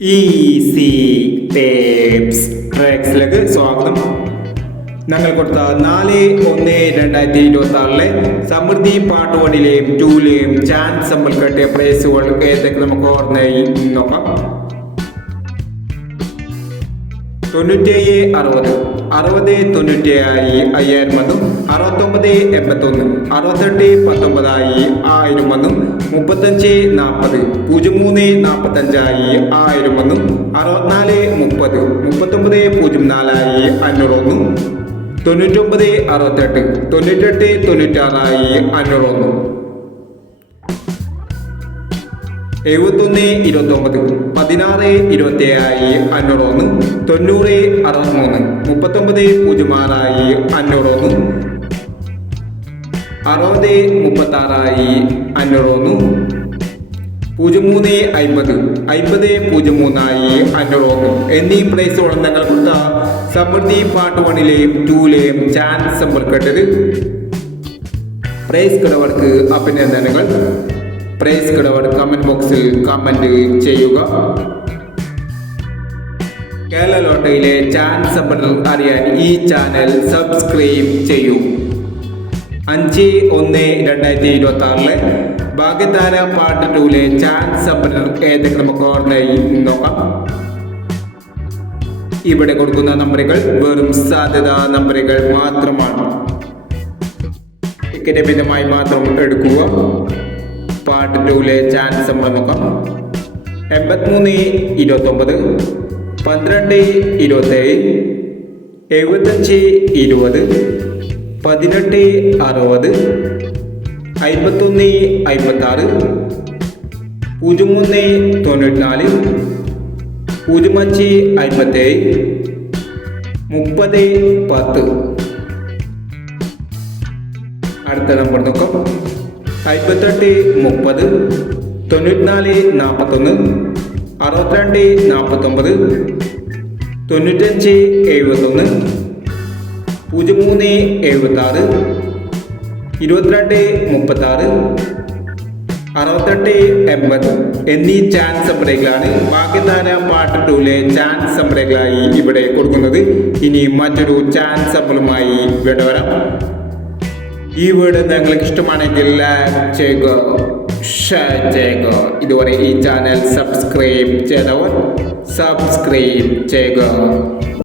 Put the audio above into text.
Easy tapes ട്രാക്സിലേക്ക് സ്വാഗതം. ഞങ്ങൾ കൊടുത്ത 4/1/2026 സമൃദ്ധി പാർട്ട് 1ലെയും 2ലെയും ചാൻസ് നമ്മൾ കെട്ടിയ പ്രൈസുകൾ ഏതൊക്കെ നമുക്ക് ഓർമ്മയായി നോക്കാം. 97 60 60 97 വന്നും 69 81 68 19 1000 വന്നും 35 40 03 45 1000 വന്നും 64 30 39 04 500 വന്നും 99 68 98 96 500 വന്നും 71 29 16 27 500 വന്നും 90 63 39 06 500 വന്നും 60 36 500 വന്നും 03 50 50 03 500 വന്നും എന്നീ പ്രൈസോളം ഞങ്ങൾ കൊടുത്ത സമൃദ്ധി പാർട്ട് 1ലെയും 2ലെയും ചാൻസ് സമ്പർക്കട്ടത് പ്രൈസ് കിടവർക്ക് അഭിനന്ദനങ്ങൾ. പ്രൈസ് കിടവർ കമന്റ് ബോക്സിൽ കമന്റ് ചെയ്യുക. കേരള ലോട്ടറിയിലെ ചാൻസ് സമ്പർക്കം അറിയാൻ ഈ ചാനൽ സബ്സ്ക്രൈബ് ചെയ്യൂ. 5/1/2026 ഭാഗ്യതാര പാർട്ട് 2ലെ ചാൻസ് സമ്പർക്കം ഏതൊക്കെ നമുക്ക് ഓർമ്മയായി നോക്കാം. ഇവിടെ കൊടുക്കുന്ന നമ്പറുകൾ വെറും സാധ്യതാ നമ്പറുകൾ മാത്രമാണ്. ടിക്കറ്റ് വിധമായി മാത്രം എടുക്കുക. പാർട്ട് 2ലെ ചാൻസ് നമ്മൾ നോക്കാം. 83 29 12 27 75 20 18 60 51 56 03 94 05 57 30 10. അടുത്ത നമ്പർ നോക്കാം. 58 30 94 41 62 49 95 71 03 76 22 36 68 80 എന്നീ ചാൻസ് നമ്പറുകളാണ് ഭാഗ്യതാര പാർട്ട് 2ലെ ചാൻസ് നമ്പറുകളായി ഇവിടെ കൊടുക്കുന്നത്. ഇനി മറ്റൊരു ചാൻസ് നമ്പറുമായി ഇവിടെ വരാം. ഈ വീഡിയോ നിങ്ങൾക്ക് ഇഷ്ടമാണെങ്കിൽ ലൈക്ക് ചെയ്യുക, ഷെയർ ചെയ്യുക. ഇതുവരെ ഈ ചാനൽ സബ്സ്ക്രൈബ് ചെയ്തവർ സബ്സ്ക്രൈബ് ചെയ്യുക.